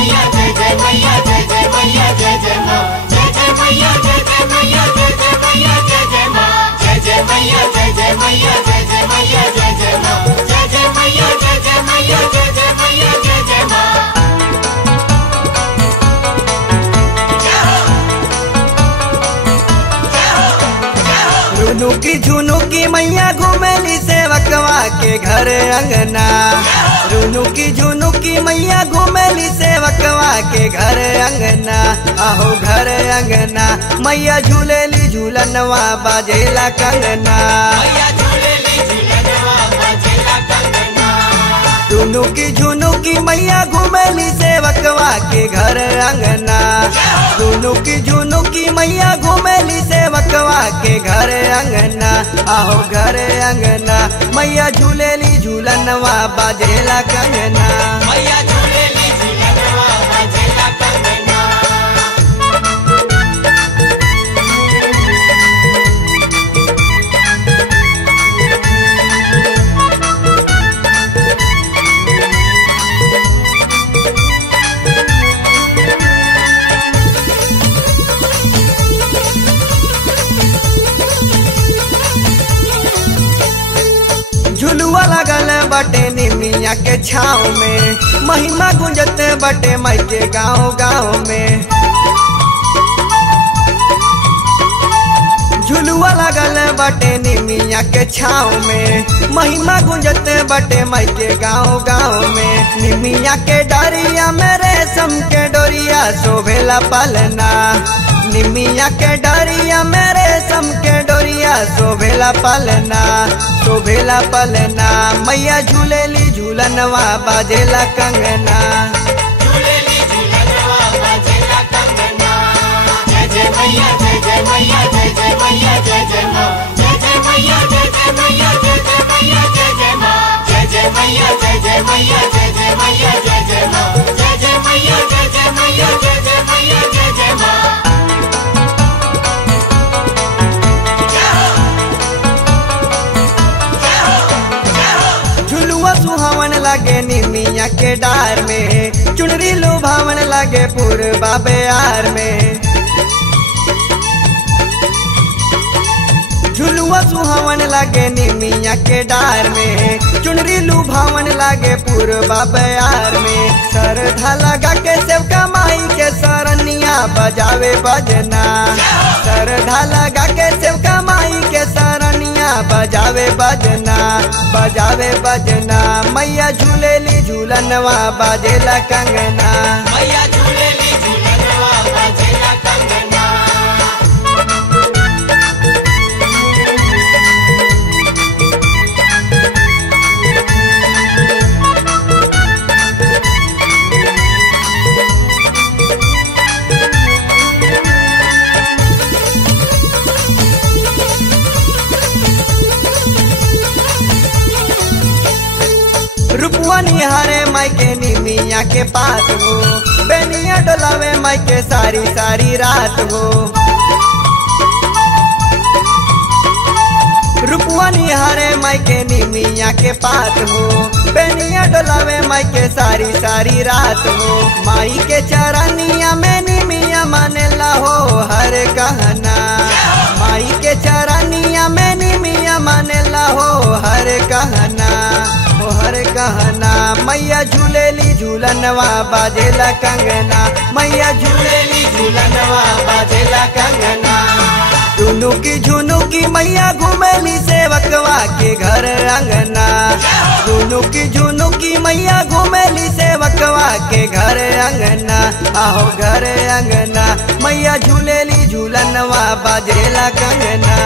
मैया जय जय मैया जय जय मैया जय जय माँ जय जय मैया जय जय मैया जय जय मैया जय जय माँ जय जय मैया जय जय मैया जय जय मैया जय जय माँ जय जय मैया जय जय मैया जय जय मैया जय जय माँ। रुनुकी झुनुकी मैया घुमेली सेवकवा के घर अंगना। रुनुकी झुनुकी मैया घुमेली सेवकवा के घर अंगना। आहो घर अंगना मैया झूलेली झूलनवा बाजेला कंगना। रुनुकी झुनुकी मैया घुमेली सेवकवा के घर अंगना। रुनुकी झुनुकी मैया घुमेली सेवकवा के घर अंगना। आहो घर अंगना मैया झूलेली झूलनवा बाजेला कंगना। मैया झूलेली झूलनवा बाजेला कंगना। झुलुआ लगल बटे निमिया के छाँव में। महिमा गुंजत बटे मई के गाँव गाँव में। झुलुआ लगल बटे निमिया के छाँव में। महिमा गुंजत बटे मई के गाँव गाँव में। निमिया के डारिया में रेशम के डोरिया शोभेला पलना। निमिया के डारिया में रेशम के डोरिया शोभेला पलना। शोभेला पलना मैया झूलेली झूलनवा बाजेला कंगना। झूलेली झूलनवा बाजेला कंगना। जय जय मैया जय जय मैया जय जय मैया जय जय माँ जय जय मैया जय जय मैया जय जय मैया जय जय माँ जय जय मैया जय जय मैया जय जय मैया जय जय माँ जय जय मैया जय जय मैया जय जय मैया जय जय माँ। सुहावन लगे निमिया के डार में। चुनरी लुभावन लगे पूर्वा बेयार में। झुलुआ सुहावन लगे निमिया के डार में। चुनरी लुभावन लगे पूर्वा बेयार में। सरधा लगा के सेवका माई के सरनिया बजावे बजना। सरधा लगा के सेवका माई के सरनिया बजावे बजना। बजावे बजना मैया झूलेली झूलनवा बाजेला कंगना। मैया झूलेली झूलनवा बाजेला कंगना। रुपवा निहारे माई के निमिया के पात हो। बेनिया डोलावे माई के सारी सारी रात हो। रुपवा निहारे माई के निमिया के पात हो। बेनिया डोलावे माई के सारी सारी रात हो। माई के चरनिया में निमिया मानेला हो हर कहना। माई के चरनिया में निमिया मानेला हो हर कहना। हर कहना मैया झूलेली झूलनवा बाजेला कंगना। मैया झूलेली झूलनवा बाजेला कंगना। रुनुकी झुनुकी मैया घुमेली सेवकवा के घर अंगना। रुनुकी झुनुकी मैया घुमेली सेवकवा के घर अंगना। आहो घर अंगना मैया झूलेली झूलनवा बाजेला कंगना।